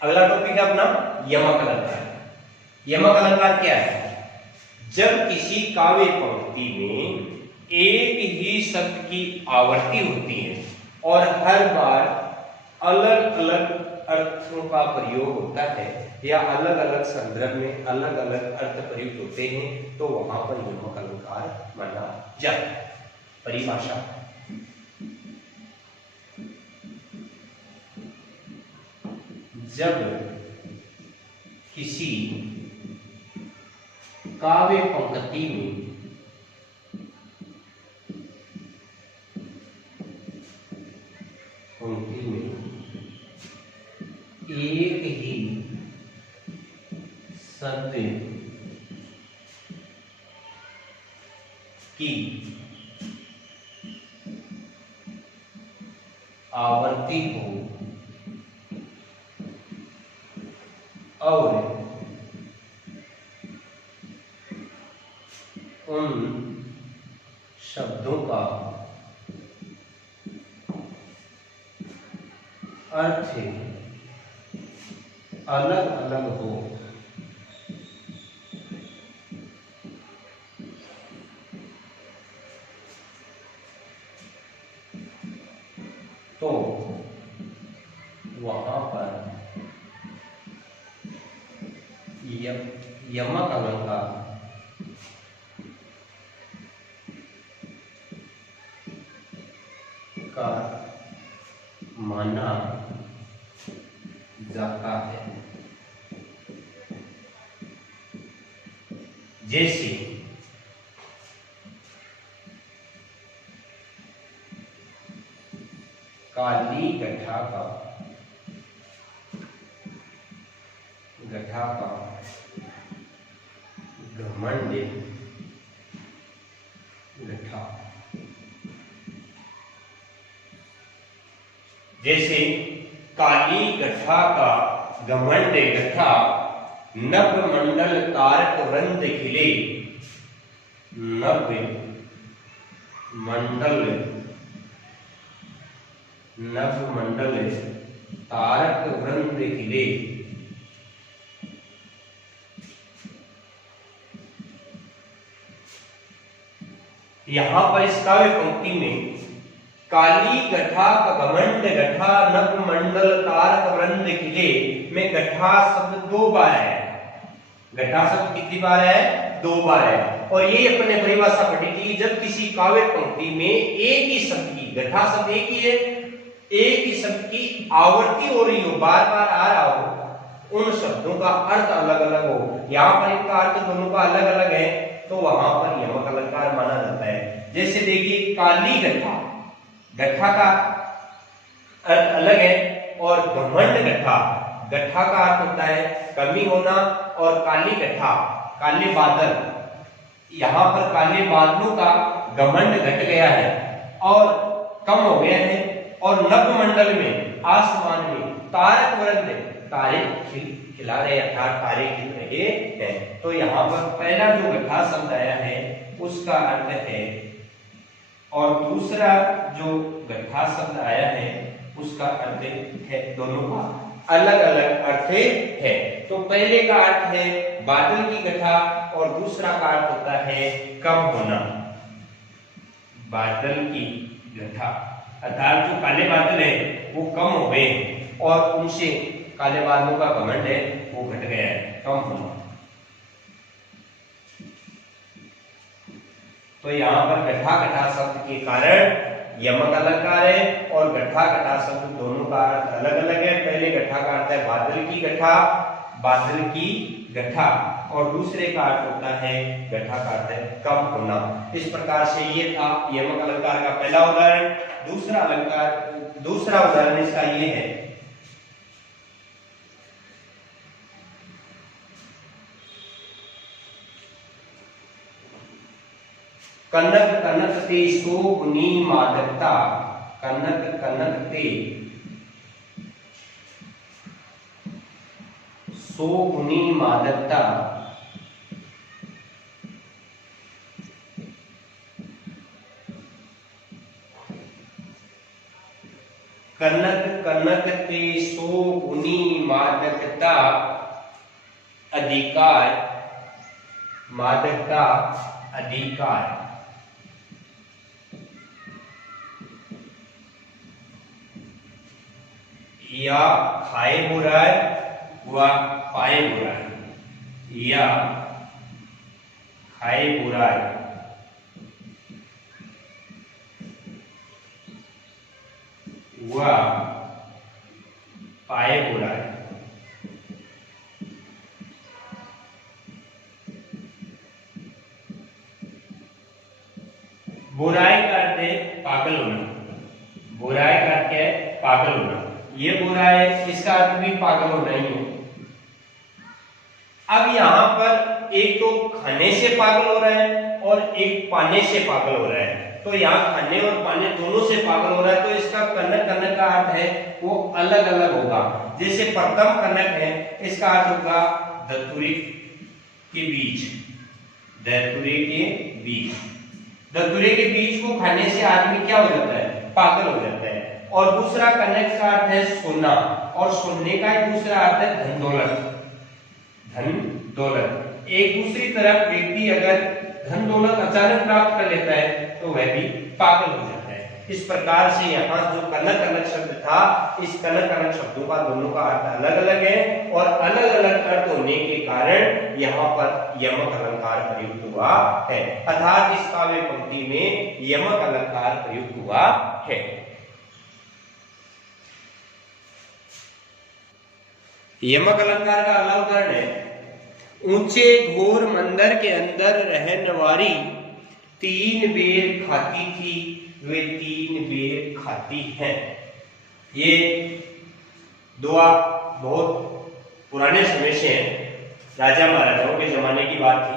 अगला टॉपिक है अपना यमक अलंकार। यमक अलंकार क्या है? जब किसी काव्य पंक्ति में एक ही शब्द की आवर्ती होती है और हर बार अलग अलग अर्थों का प्रयोग होता है या अलग अलग संदर्भ में अलग अलग अर्थ प्रयुक्त होते हैं, तो वहां पर यमक अलंकार माना जाता है। परिभाषा, जब किसी काव्य पंक्ति में एक ही शब्द की आवर्ती हो और उन शब्दों का अर्थ अलग अलग हो, तो वहां पर यमक अलंकार का माना जाता है। जैसे काली गठा का घमंड गठा, जैसे काली गठा का घमंड गठा, नभ मंडल तारक वृंद खिले, नभ मंडल तारक वृंद खिले। यहां पर इस काव्य पंक्ति में काली गठा का घमंड गठा, नभ मंडल तारक वृंद खिले में गठा शब्द 2 बार है। गठा शब्द कितनी बार है? 2 बार है। और ये अपने परिभाषा पढ़ी थी, जब किसी काव्य पंक्ति में एक ही शब्द की, गठा शब्द एक ही है, एक ही शब्द की आवर्ती हो रही हो, बार बार आ रहा हो, उन शब्दों का अर्थ अलग अलग हो, यहाँ पर इनका अर्थ दोनों का अलग अलग है, तो वहां पर यमक अलंकार माना जाता है। जैसे देखिए काली गठा, गठा का अर्थ अलग है, और घमंड गठा, गठा का अर्थ होता है कमी होना, और काली गठा काले बादल, यहाँ पर काले बादलों का घमंड घट गया है और कम हो गया है, और नभ मंडल में आसमान में तारक वृंद, तारे खिला रहे, अर्थात तारे खिल रहे हैं। तो यहाँ पर पहला जो गठा शब्द आया है उसका अर्थ है, और दूसरा जो गठा शब्द आया है उसका अर्थ है, दोनों का अलग अलग अर्थ है। तो पहले का अर्थ है बादल की गठा, और दूसरा का अर्थ होता है कम होना। बादल की गठा अर्थात जो काले बादल है वो कम हो गए, और उनसे काले बादलों का घमंड है वो घट गया है, कम होना। तो यहाँ पर गठा गठा शब्द के कारण यमक अलंकार है, और गठा गठा शब्द दोनों का अर्थ अलग अलग है। पहले गठा का अर्थ है बादल की गठा, बादल की गठा, और दूसरे का अर्थ होता है गठा का अर्थ है कम होना। इस प्रकार से ये था यमक अलंकार का पहला उदाहरण। दूसरा उदाहरण इसका ये है, कनक कनक ते शोभनी मादकता, कनक कनक ते शोभनी मादकता, कनक कनकते सो गुनी मादकता अधिकार, मादकता अधिकार। या खाए बुराई व पाए बुराई, या खाए बुराई व पाए बुराई। बुराई का अर्थ है पागल होना, बुराई का अर्थ है पागल होना। ये बुराई, इसका अर्थ भी पागल होना ही है। अब यहां पर एक तो खाने से पागल हो रहा है और एक पाने से पागल हो रहा है। तो यहाँ खाने और पाने दोनों से पागल हो रहा है, तो इसका कनक कनक का अर्थ है वो अलग अलग होगा। जैसे प्रथम कनक है, इसका अर्थ होगा धतूरे के बीज, धतूरे के बीज। धतूरे के बीज को खाने से आदमी क्या हो जाता है? पागल हो जाता है। और दूसरा कनक का अर्थ है सोना, और सोने का दूसरा अर्थ है धन दौलत, धन दौलत। एक दूसरी तरफ व्यक्ति अगर धन दौलत अचानक प्राप्त कर लेता है तो वह भी पागल हो जाता है। इस प्रकार से यहाँ जो कनक कनक शब्द था, इस कनक कनक शब्दों का दोनों का अर्थ अलग अलग है, और अलग अलग अर्थ होने के कारण यहाँ पर यमक अलंकार प्रयुक्त हुआ है, अर्थात इस काव्य पंक्ति में यमक अलंकार प्रयुक्त हुआ है। यमक अलंकार का अगला उदाहरण है, ऊंचे घोर मंदिर के अंदर रहने वाली 3 बेर खाती थी, वे 3 बेर खाती हैं। ये दुआ बहुत पुराने समय से है, राजा महाराजाओं के जमाने की बात थी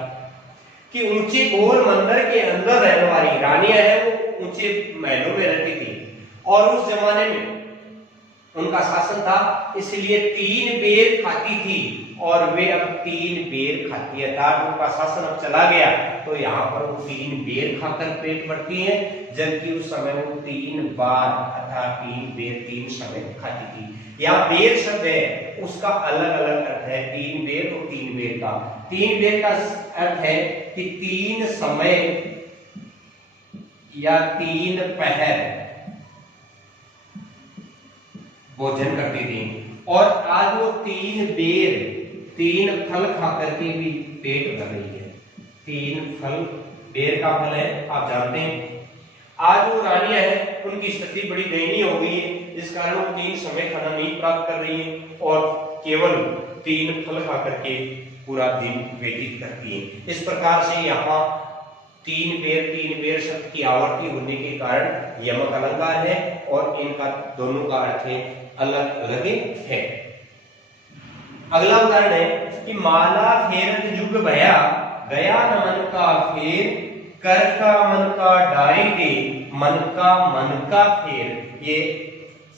कि ऊंचे घोर मंदिर के अंदर रहने वाली रानियां हैं, वो ऊंचे महलों में रहती थी, और उस जमाने में उनका शासन था, इसलिए 3 बेर खाती थी, और वे अब 3 बेर खाती है। अर्थात उनका शासन अब चला गया, तो यहाँ पर वो 3 बेर खाकर पेट भरती है, जबकि उस समय वो 3 बार अर्थात 3 बेर 3 समय खाती थी। यहाँ बेर शब्द है, उसका अलग अलग अर्थ है, 3 बेर और 3 बेर का। 3 बेर का अर्थ है कि 3 समय या 3 पहर भोजन करती थी, और आज वो 3 बेर 3 फल खा करके भी पेट भर रही है। 3 फल, बेर का फल है, आप जानते हैं। आज वो रानियां हैं, उनकी स्थिति बड़ी दयनीय हो गई है, जिस कारण वो 3 समय खाना नहीं प्राप्त कर रही है, और केवल 3 फल खा करके पूरा दिन व्यतीत करती है। इस प्रकार से यहाँ 3 बेर शब्द की आवर्ती होने के कारण यमक अलंकार है, और इनका दोनों का अर्थ अलग अलग है। अगला उदाहरण है कि माला फेरत जुग भया, गया न मन का फेर, कर का मन का डारी दे, मन का फेर। ये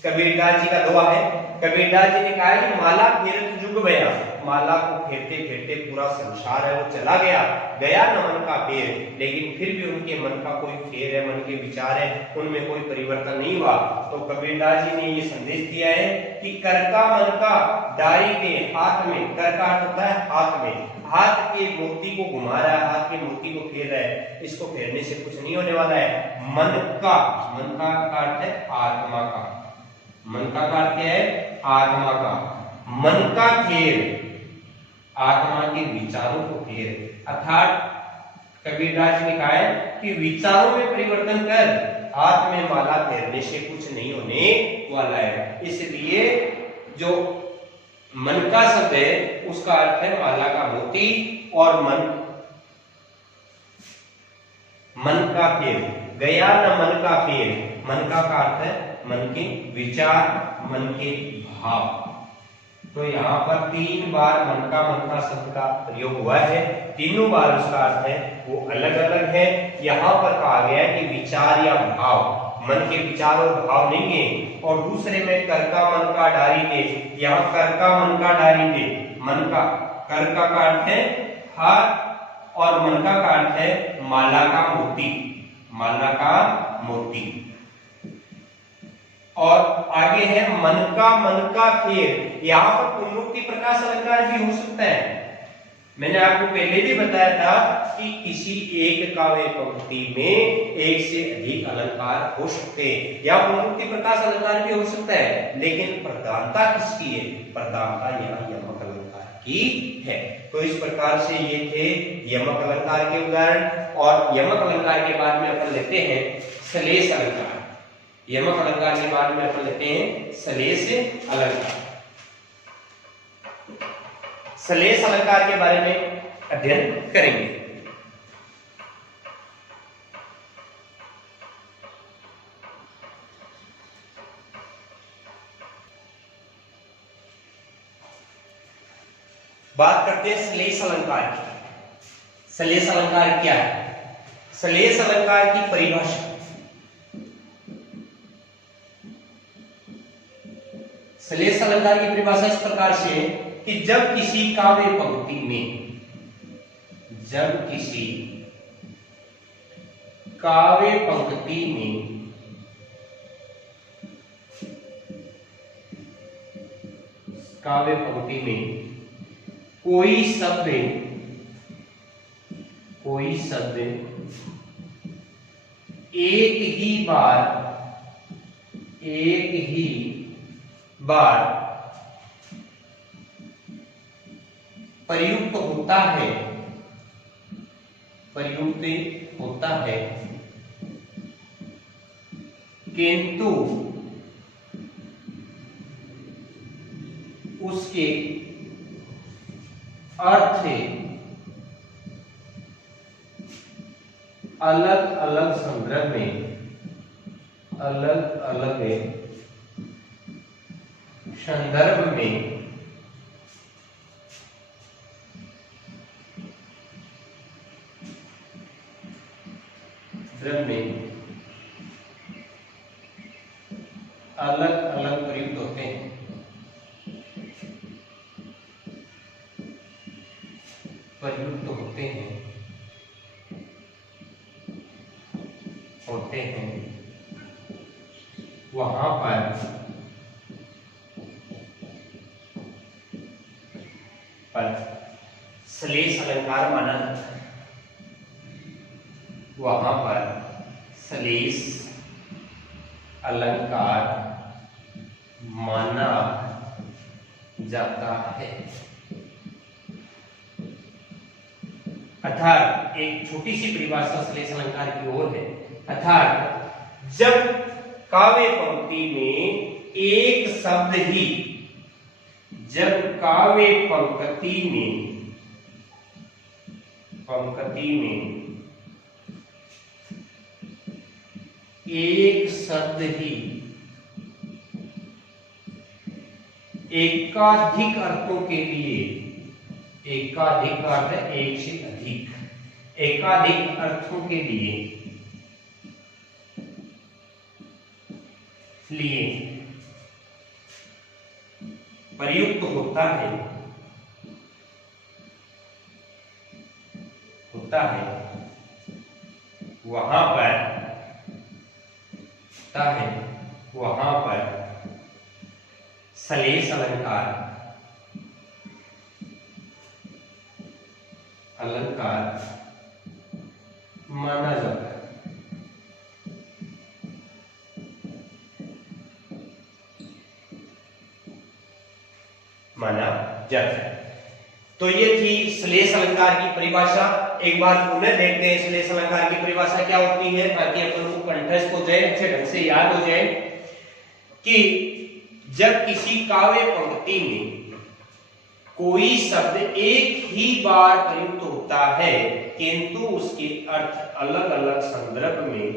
कबीरदास जी का दोहा है। कबीरदास जी ने कहा कि माला फेरत जुग भया, माला को फेरते फेरते पूरा संसार है वो चला गया, गया न मन का फेर, लेकिन फिर भी उनके मन का कोई फेर है, मन के विचार है, उनमें कोई परिवर्तन नहीं हुआ। तो कबीरदास जी ने ये संदेश दिया है कि कर का मन का डारी के, हाथ में, कर का अर्थ होता है हाथ में, हाथ के मोती को घुमा रहा है, हाथ के मोती को फेर रहा है, इसको फेरने से कुछ नहीं होने वाला है। मन का अर्थ है आत्मा का, मन का अर्थ क्या है? आत्मा का। मन का फेर, आत्मा के विचारों को फेर, अर्थात कबीरदास जी ने कहा है कि विचारों में परिवर्तन कर, हाथ में माला फेरने से कुछ नहीं होने वाला है। इसलिए जो मन का शब्द है उसका अर्थ है माला का मोती, और मन का फेर, गया न मन का फेर, मन का अर्थ है मन के विचार, मन के भाव। तो यहाँ पर 3 बार मन का शब्द का प्रयोग हुआ है, तीनों बार उसका अर्थ है वो अलग अलग है। यहाँ पर कहा गया है कि विचार या भाव, मन के विचार और भाव नहीं है। और दूसरे में कर का मन का डारी दे, यहाँ कर का मन का डारी दे, मन का, कर का अर्थ है हाथ, और मन का अर्थ है माला का मोती, माला का मोती। और आगे है मन का फेर। यहाँ पर पुनरुक्ति प्रकाश अलंकार भी हो सकता है। मैंने आपको पहले भी बताया था कि किसी एक काव्य पंक्ति में एक से अधिक अलंकार हो सकते हैं या पुनरुक्ति प्रकाश अलंकार भी हो सकता है, लेकिन प्रधानता किसकी है? प्रधानता यहाँ यमक अलंकार की है। तो इस प्रकार से ये थे यमक अलंकार के उदाहरण। और यमक अलंकार के बाद में अपन लेते हैं श्लेष अलंकार। यमक अलंकार के बाद में अपन लेते हैं श्लेष अलंकार। श्लेष अलंकार के बारे में अध्ययन करेंगे। बात करते हैं श्लेष अलंकार की। श्लेष अलंकार क्या है? श्लेष अलंकार की परिभाषा। श्लेष अलंकार की परिभाषा इस प्रकार से है कि जब किसी काव्य पंक्ति में, जब किसी काव्य पंक्ति में कोई शब्द एक ही बार प्रयुक्त होता है, किंतु उसके अर्थ अलग अलग संदर्भ में अलग अलग प्रयुक्त होते हैं। वहां पर श्लेष अलंकार माना जाता है। वहां पर श्लेष अलंकार माना जाता है। अर्थात एक छोटी सी परिभाषा श्लेष अलंकार की ओर है। अर्थात जब काव्य पंक्ति में एक शब्द ही, जब काव्य पंक्ति में एक शब्द ही एकाधिक अर्थों के लिए, एकाधिक अर्थ एक से अधिक, एकाधिक अर्थों के लिए प्रयुक्त होता है, वहां पर श्लेष अलंकार माना जाता है। तो ये थी श्लेष अलंकार की परिभाषा। एक बार पुनः देखते हैं श्लेष अलंकार की परिभाषा क्या होती है, ताकि अपन को कंठस्थ हो जाए, अच्छे ढंग से याद हो जाए कि जब किसी काव्य पंक्ति में कोई शब्द एक ही बार प्रयुक्त होता है, किंतु उसके अर्थ अलग अलग संदर्भ में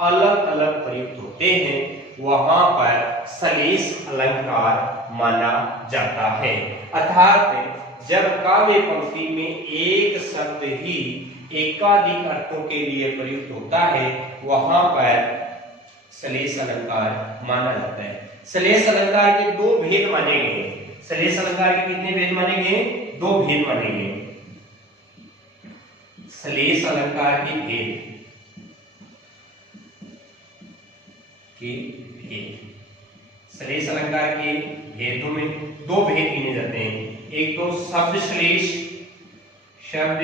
अलग अलग प्रयुक्त होते हैं, वहां पर श्लेष अलंकार माना जाता है। अर्थात जब काव्य पंक्ति में एक शब्द ही एकाधिक अर्थों के लिए प्रयुक्त होता है, वहां पर श्लेष अलंकार माना जाता है। श्लेष अलंकार के दो भेद माने गए। श्लेष अलंकार के कितने भेद माने गए? दो भेद माने गए। श्लेष अलंकार के भेद श्लेष अलंकार के भेदों में दो भेद गिने जाते हैं, एक तो शब्द श्लेष, शब्द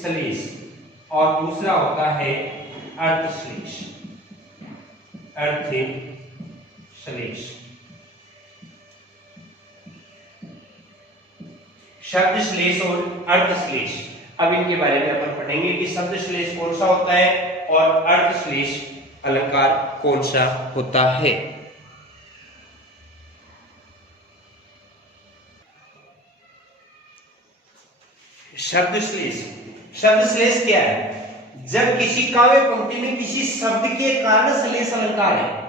श्लेष, और दूसरा होता है अर्थ श्लेष, अर्थ श्लेष। शब्द श्लेष और अर्थ श्लेष, अब इनके बारे में अपन पढ़ेंगे कि शब्द श्लेष कौन सा होता है और अर्थ श्लेष अलंकार कौन सा होता है। शब्द श्लेष, शब्द श्लेष क्या है? जब किसी काव्य पंक्ति में किसी शब्द के कारण श्लेष अलंकार है,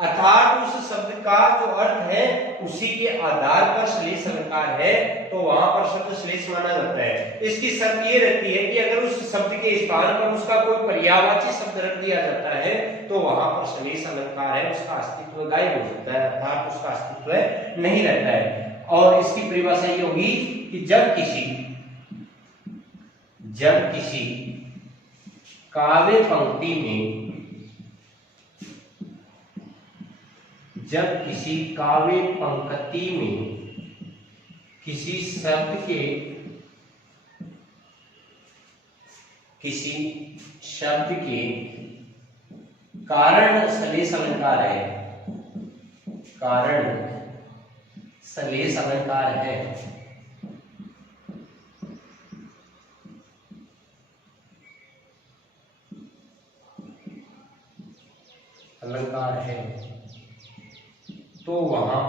अर्थात उस शब्द का जो अर्थ है उसी के आधार पर श्लेष अलंकार है, तो वहां पर शब्द श्लेष माना जाता है। इसकी शर्त ये रहती है कि अगर उस शब्द के स्थान पर उसका कोई पर्यायवाची शब्द रख दिया जाता है तो वहां पर श्लेष अलंकार है, उसका अस्तित्व गायब हो जाता है, अर्थात उसका अस्तित्व नहीं रहता है। और इसकी परिभाषा ये होगी कि जब किसी काव्य पंक्ति में, जब किसी काव्य पंक्ति में किसी शब्द के कारण श्लेष अलंकार है, कारण श्लेष अलंकार है, अलंकार है, तो वहां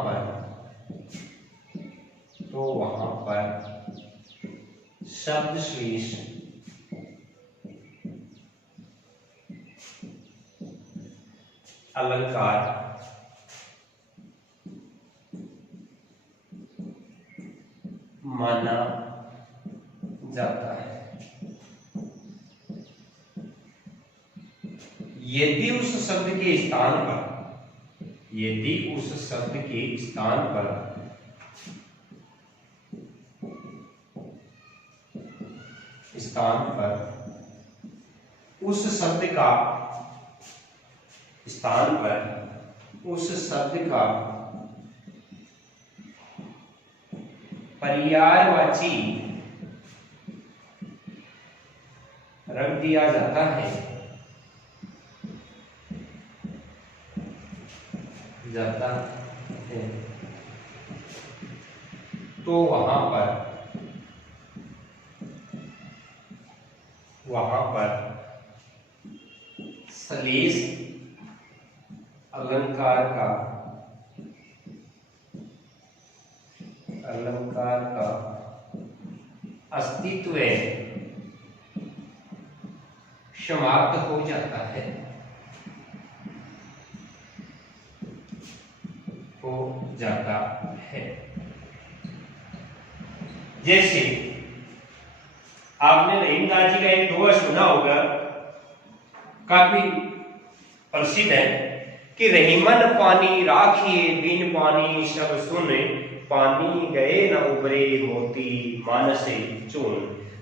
पर शब्द श्लेष अलंकार माना जाता है। यदि उस शब्द के स्थान पर उस शब्द का पर्यायवाची रख दिया जाता है, तो वहां पर श्लेष अलंकार का अस्तित्व समाप्त हो जाता है, जैसे आपने रहीमदास जी का एक दोहा सुना होगा, काफी प्रसिद्ध है कि रहीमन पानी राखिए बिन पानी सब सुने, पानी गए न उबरे मोती मानसे चून।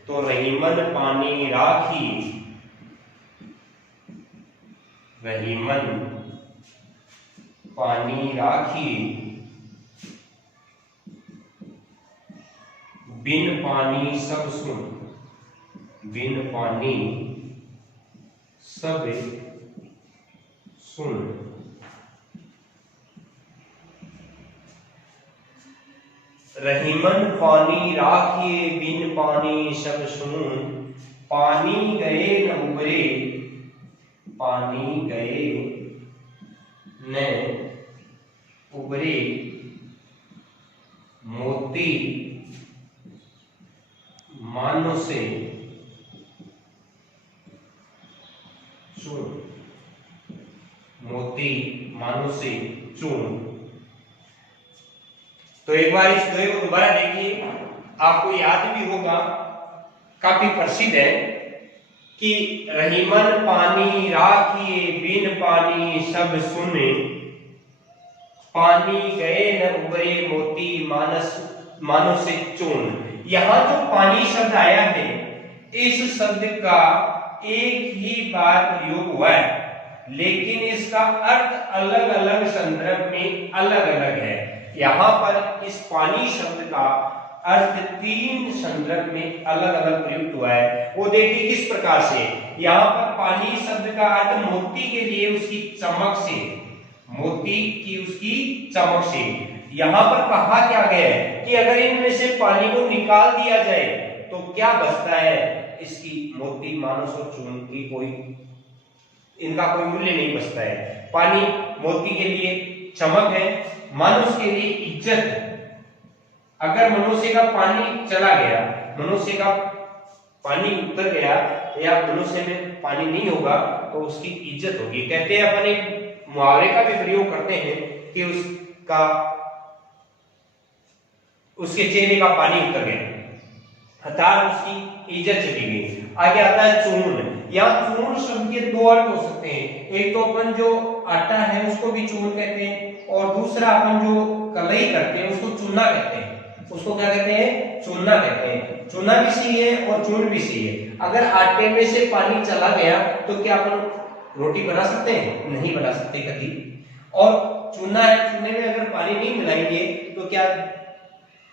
तो रहीमन पानी राखिए, रहीमन पानी राखिए बिन पानी सब सुन, बिन पानी सब सुन। रहीमन पानी राखिए बिन पानी सब सुन, पानी गए न उबरे, पानी गए न उबरे मोती मानो से चून, मोती मानो से चून। तो एक बार इस दोहे को दोबारा देखिए, आपको याद भी होगा, काफी प्रसिद्ध है कि रहीमन पानी राखिए बिन पानी सब सुने, पानी गए न उबरे मोती मानो से चून। यहां जो पानी शब्द आया है, इस शब्द का एक ही बार प्रयोग हुआ है, लेकिन इसका अर्थ अलग अलग संदर्भ में अलग अलग है। यहाँ पर इस पानी शब्द का अर्थ 3 संदर्भ में अलग अलग प्रयुक्त हुआ है। वो देखिए किस प्रकार से। यहाँ पर पानी शब्द का अर्थ मोती के लिए उसकी चमक से, मोती की उसकी चमक से। यहाँ पर कहा क्या गया है कि अगर इनमें से पानी को निकाल दिया जाए तो क्या बचता है, इसकी मोती मानस और चूर्ण की कोई, इनका कोई मूल्य नहीं बचता है। पानी मोती के लिए चमक है, मनुष्य के लिए इज्जत है। अगर मनुष्य का पानी चला गया, मनुष्य का पानी उतर गया या मनुष्य में पानी नहीं होगा तो उसकी इज्जत होगी। कहते हैं अपन एक मुहावरे का भी प्रयोग करते हैं कि उसके चेहरे का पानी उतर गया, अर्थात उसकी इज्जत चली गई। आगे आता है चूर्ण। यहाँ चूर्ण शब्द के 2 अर्थ हो सकते हैं। एक तो अपन जो आटा है उसको भी चूर्ण कहते हैं, और दूसरा अपन जो कलई करते हैं उसको चूना कहते हैं। उसको क्या कहते हैं? चूना कहते हैं। चूना भी सही है और चूर्ण भी सही है। अगर आटे में से पानी चला गया तो क्या अपन रोटी बना सकते हैं? नहीं बना सकते कभी। और चूना है, चूने में अगर पानी नहीं मिलाएंगे तो क्या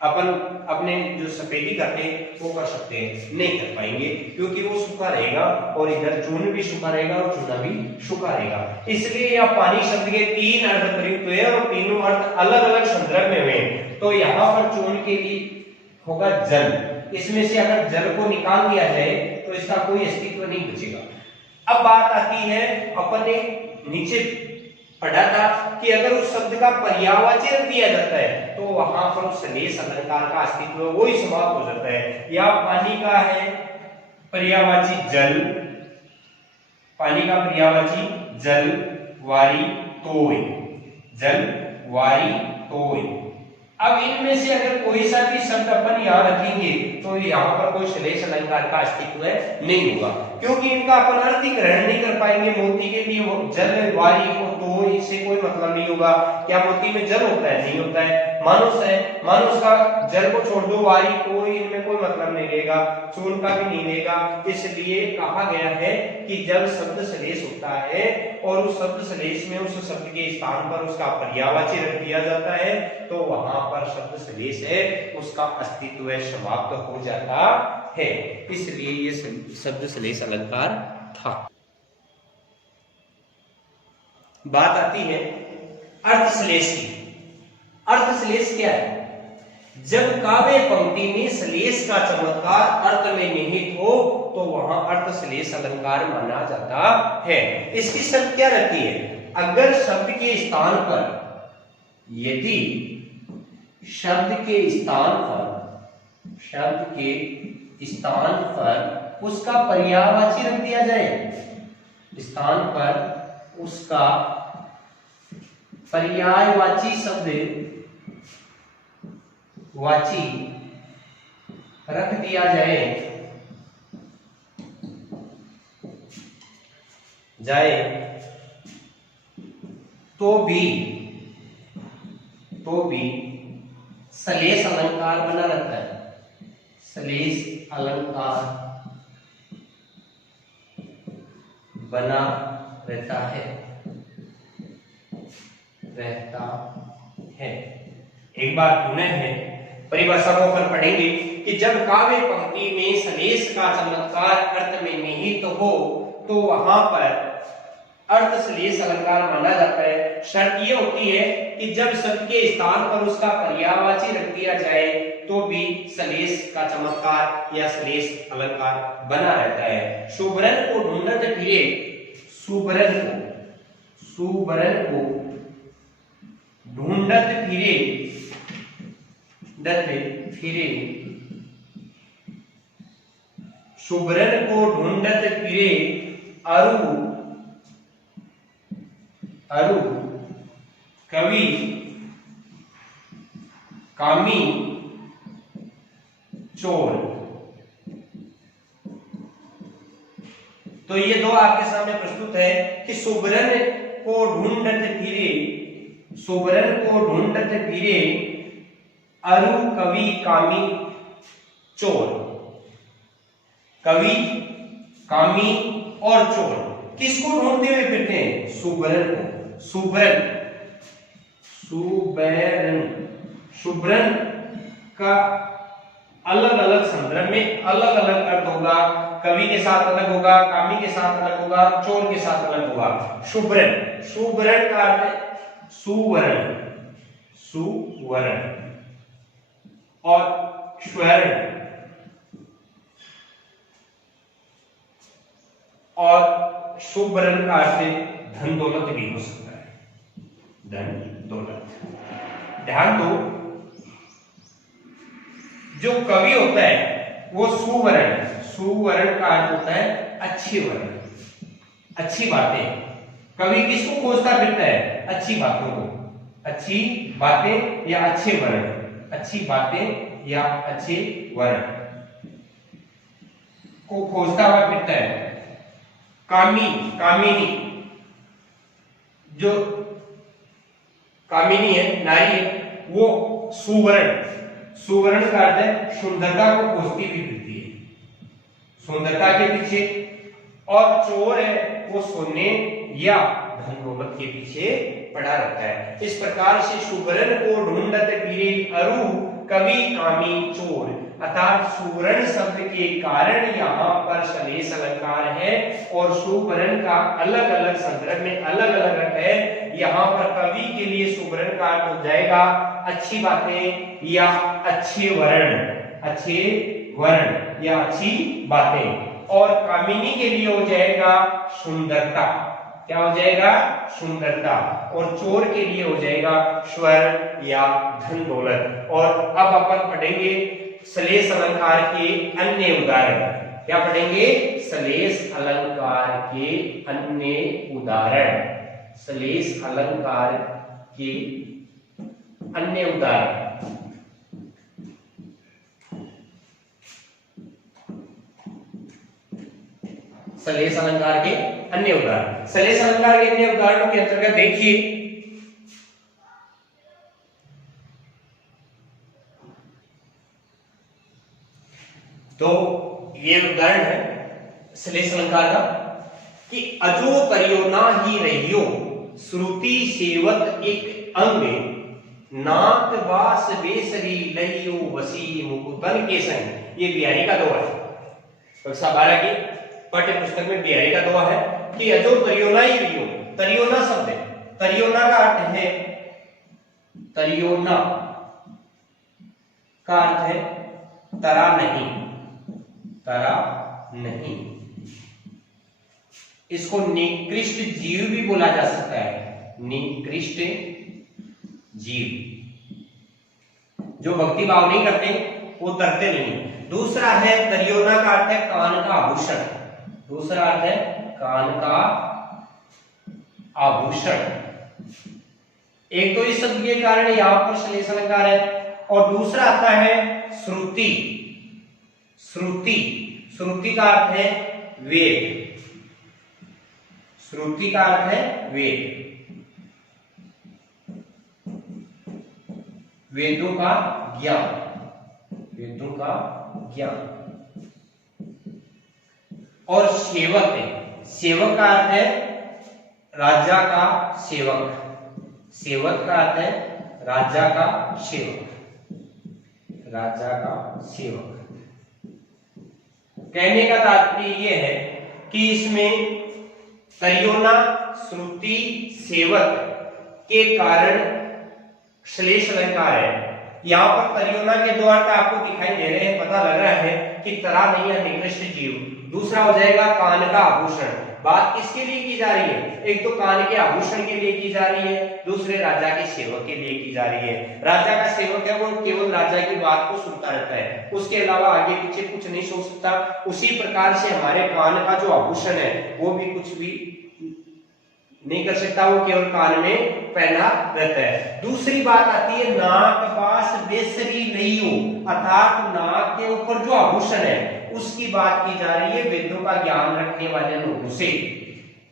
अपन अपने जो सफेदी करते हैं वो कर सकते हैं? नहीं कर पाएंगे, क्योंकि वो सूखा रहेगा और इधर चूर्ण भी सूखा रहेगा और चूना भी सूखा रहेगा। इसलिए यह पानी शब्द के 3 अर्थ प्रयुक्त हुए और तीनों अर्थ अलग अलग संदर्भ में हुए। तो यहाँ पर चूर्ण के लिए होगा जल। इसमें से अगर जल को निकाल दिया जाए तो इसका कोई अस्तित्व नहीं बचेगा। अब बात आती है, अपन ने नीचे पढ़ा था कि अगर उस शब्द का पर्यायवाची रख दिया जाता है तो वहां पर उस सलेश अलंकार का अस्तित्व वो ही समाप्त हो जाता है। या पानी का है पर्यायवाची जल, पानी का पर्यायवाची जल, वारी, तोय, जल, वारी, तोय। अब इनमें से अगर कोई सा भी शब्द अपन यहाँ रखेंगे तो यहाँ पर कोई सलेश अलंकार का अस्तित्व नहीं होगा, क्योंकि इनका अपन अर्थ ही ग्रहण नहीं कर पाएंगे। मोती के लिए जल, वारी को तो इससे कोई मतलब नहीं होगा। क्या मोती में जल होता है? नहीं होता है। मानुष है, मानुष का जल को छोड़ दो, वारी को, इनमें कोई मतलब नहीं रहेगा, चूर्ण का भी नहीं रहेगा। इसलिए कहा गया है कि जब शब्द सलेश होता है और उस शब्द सलेश में उस शब्द के स्थान पर उसका पर्यायवाची रख दिया जाता है तो वहां पर शब्द सलेश है उसका अस्तित्व समाप्त हो जाता है। इसलिए ये शब्द सलेश अलंकार था। बात आती है अर्थ सलेश की। अर्थ सलेश क्या है? जब काव्य पंक्ति में सलेश का चमत्कार अर्थ में निहित हो तो वहां अर्थ सलेश अलंकार माना जाता है। इसकी शर्त क्या रहती है? अगर शब्द के स्थान पर, यदि शब्द के स्थान पर उसका पर्यायवाची रख दिया जाए, स्थान पर उसका पर्यायवाची शब्द वाची रख दिया जाए तो भी सलेश अलंकार बना रहता है। सलेश अलंकार बना रहता है। एक बार पुनः है परिभाषा को अपन पढ़ेंगे कि जब काव्य पंक्ति में सलेश का चमत्कार अर्थ में निहित हो तो वहां पर अर्थ सलेश अलंकार माना जाता है। शर्त यह होती है कि जब शब्द के स्थान पर उसका पर्यायवाची रख दिया जाए तो भी सलेश का चमत्कार या सलेश अलंकार बना रहता है। सुबरन को ढूंढत फिरे, सुबरन को ढूंढत फिरे, सुबरन को ढूंढत फिरे अरु कवि कामी चोर। तो ये दो आपके सामने प्रस्तुत है कि सुबरन को ढूंढत फिरे अरु कवि कामी चोर। कवि, कामी और चोर, किसको ढूंढते हुए फिरते हैं? सुबरन को। सुबरन, सुबरन, सुबरन का अलग अलग संदर्भ में अलग अलग अर्थ होगा। कवि के साथ अलग होगा, कामी के साथ अलग होगा, चोर के साथ अलग होगा। सुबरन, सुबरन का अर्थ है सुवर्ण, सुवर्ण और स्वर्ण और सुवर्ण का अर्थ धन दौलत भी हो सकता है, धन दौलत। ध्यान दो, जो कवि होता है वो सुवर्ण, सुवर्ण का अर्थ होता है अच्छे वर्ण, अच्छी बातें। कवि किसको खोजता फिरता है? अच्छी बातों को, अच्छी बातें या अच्छे वर्ण, अच्छी बातें या अच्छे वर्ण को खोजता हुआ फिरता है। कामी, कामिनी, जो कामिनी है, नारी है, वो सुवर्ण, सुवर्ण का अर्थ है सुंदरता को खोजती हुई फिरती है, सुंदरता के पीछे। और चोर है वो सोने या धन दौलत के पीछे पड़ा रहता है। इस प्रकार से सुवर्ण को ढूंढत फिरे अरु, कवि कामी चोर। अर्थात सुवर्ण शब्द के कारण यहाँ पर सलेश अलंकार है और सुवर्ण का अलग अलग संदर्भ में अलग अलग अर्थ है। यहाँ पर कवि के लिए सुवर्ण का अर्थ हो जाएगा अच्छी बातें या अच्छे वर्ण, अच्छे वर्ण या अच्छी बातें। और कामिनी के लिए हो जाएगा सुंदरता, क्या हो जाएगा? सुंदरता। और चोर के लिए हो जाएगा स्वर्ण या धन दौलत। और अब अपन पढ़ेंगे सलेश अलंकार के अन्य उदाहरण। क्या पढ़ेंगे? सलेश अलंकार के अन्य उदाहरण, सलेश अलंकार के अन्य उदाहरण। सलेश अलंकार के अन्य उदाहरण। सलेश अलंकार के अन्य उदाहरणों के अंतर्गत देखिए, तो ये उदाहरण है सलेश अलंकार का कि अजो करियो ना ही रहियो, श्रुति सेवक एक अंग, नाक बास बेसरी लइयो वसी मुकुतन के संग। ये बिहारी का दोहा है, कक्षा 12 की पाठ्य पुस्तक में बिहारी का दोहा है कि अजो तरियोना ही रहियो। तरियोना शब्द है, तरियोना का अर्थ है, तरियोना का अर्थ है तरा नहीं, तरा नहीं। इसको निकृष्ट जीव भी बोला जा सकता है, निकृष्ट जीव। जो भक्ति भाव नहीं करते वो तरते नहीं। दूसरा है तरियोना का अर्थ है कान का आभूषण, दूसरा अर्थ है कान का आभूषण। एक तो इस शब्द के कारण यहां पर सलेश अलंकार है और दूसरा आता है श्रुति। श्रुति, श्रुति का अर्थ है वेद, श्रुति का अर्थ है वेद, वेदों का ज्ञान, वेदों का ज्ञान। और सेवक है, सेवक का अर्थ है राजा का सेवक, सेवक का अर्थ है राजा का सेवक, राजा का सेवक। कहने का तात्पर्य यह है कि इसमें तरियोना, श्रुति, सेवक के कारण श्लेष अलंकार है। यहाँ पर तरियोना के दो अर्थ आपको दिखाई दे रहे हैं, पता लग रहा है कि तरा नहीं है निकृष्ट जीव। दूसरा हो जाएगा कान का आभूषण। बात किसके लिए की जा रही है? एक तो कान के आभूषण के लिए की जा रही है, दूसरे राजा के सेवक के लिए की जा रही है। राजा का सेवक है वो केवल राजा की बात को सुनता रहता है, उसके अलावा आगे पीछे कुछ नहीं सोच सकता। उसी प्रकार से हमारे कान का जो आभूषण है वो भी कुछ भी नहीं कर सकता, वो केवल कान में पहना रहता है। दूसरी बात आती है नाक पास बेसरी नहीं हो, अर्थात नाक के ऊपर जो आभूषण है उसकी बात की जा रही है वेदों का ज्ञान रखने वाले लोगों से,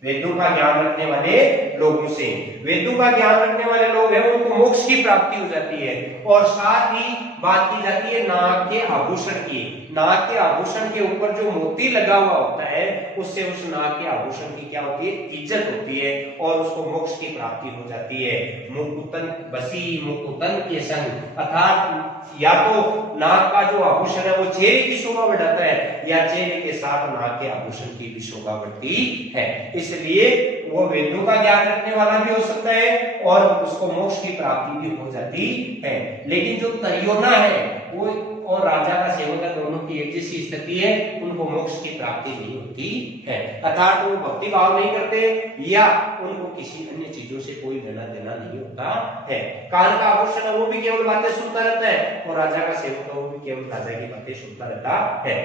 वेदों का ज्ञान रखने वाले लोगों से। वेदों का ज्ञान रखने वाले लोग हैं उनको मोक्ष की प्राप्ति हो जाती है। और साथ ही बात की जाती है नाक के आभूषण की। नाक के आभूषण के ऊपर जो मोती लगा हुआ होता है उससे उस नाक के आभूषण की क्या होती है, इज्जत होती है और उसको मोक्ष की प्राप्ति हो जाती है। मुकुतन बसी मुकुतन के संग, अर्थात या तो नाक का जो आभूषण है वो चेहरे की शोभा बढ़ाता है या चेहरे के साथ नाक के आभूषण की भी शोभा बढ़ती है। इसलिए वो वेदों का ज्ञान रखने वाला भी हो सकता है और उसको मोक्ष की प्राप्ति भी हो जाती है। लेकिन जो तर्योना है वो और राजा का सेवक दोनों की एक जैसी स्थिति है, उनको मोक्ष की प्राप्ति नहीं होती है। अर्थात वो भक्ति भाव नहीं करते या उनको किसी अन्य चीजों से कोई लेना देना नहीं होता है। कान का आभूषण है वो भी केवल बातें सुनता रहता है और राजा का सेवक वो भी केवल राजा की बातें सुनता रहता है।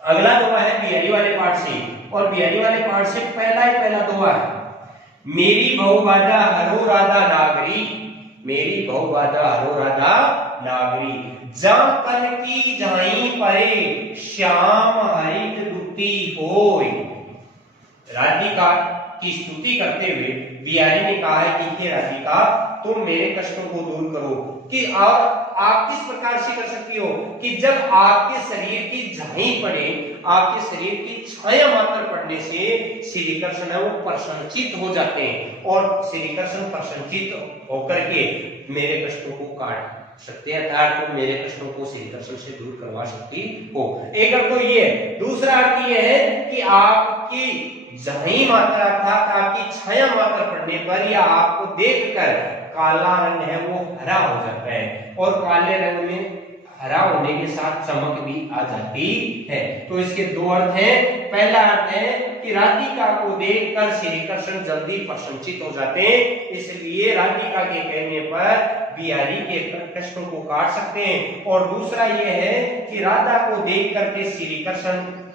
अगला दोहा है बिहारी वाले पाठ से, और बिहारी वाले पाठ से पहला दोहा है, मेरी बहुबाधा हरो राधा नागरी, मेरी बहुबाधा हरो राधा नागरी, जा तन की जाई परे श्याम हरित दुती होय। राधिका की स्तुति करते हुए बिहारी ने कहा है कि हे राधिका तुम मेरे कष्टों को दूर करो। कि और आप किस प्रकार से कर सकती हो कि जब आपके शरीर की झाई पड़े, आपके शरीर की छाया मात्र पड़ने से श्री कृष्ण है वो प्रसन्नचित हो जाते हैं और श्री कृष्ण प्रसन्नचित होकर के मेरे कष्टों को काट सकते हैं, अर्थात तुम मेरे कष्टों को श्री कृष्ण से दूर करवा सकती हो। एक अर्थ तो ये है। दूसरा अर्थ ये है कि आपकी झाई मात्रा अर्थात आपकी छाया मात्र पड़ने पर या आपको देखकर काला रंग है वो हरा हो जाता है और काले रंग में हरा होने के साथ चमक भी आ जाती है। तो इसके दो अर्थ हैं। पहला अर्थ है कि राधिका को देखकर श्री कृष्ण जल्दी प्रसन्नचित हो जाते हैं, इसलिए राधिका के कहने पर बिहारी के कष्टों को काट सकते हैं। और दूसरा यह है कि राधा को देख करके श्री कृष्ण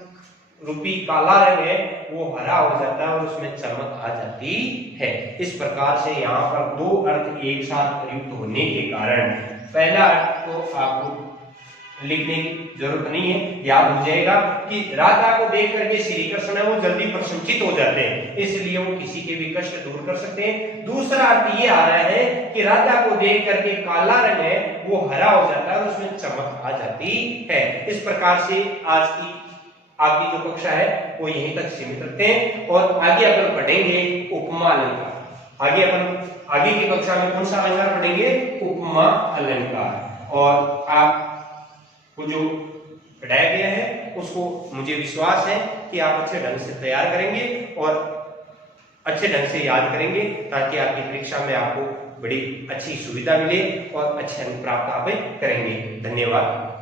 रूपी काला रंग है वो हरा हो जाता है और उसमें चमक आ जाती है। इस प्रकार से यहाँ पर दो अर्थ एक साथ प्रयुक्त होने के कारण पहला अर्थ तो आपको लिखने की जरूरत नहीं है, याद हो जाएगा कि राधा को देख करके श्री कृष्ण है वो जल्दी प्रसन्नचित हो जाते हैं, इसलिए वो किसी के भी कष्ट दूर कर सकते हैं। दूसरा अर्थ ये आ रहा है कि राधा को देख करके काला रंग है वो हरा हो जाता है और उसमें चमक आ जाती है। इस प्रकार से आज की आपकी जो कक्षा है वो यहीं तक सीमित रखते हैं और आगे अपन पढ़ेंगे उपमा अलंकार। आगे की कक्षा में कौन सा अलंकार पढ़ेंगे? उपमा अलंकार। और आपको जो पढ़ाया गया है उसको मुझे विश्वास है कि आप अच्छे ढंग से तैयार करेंगे और अच्छे ढंग से याद करेंगे ताकि आपकी परीक्षा में आपको बड़ी अच्छी सुविधा मिले और अच्छे अंक प्राप्त आप करेंगे। धन्यवाद।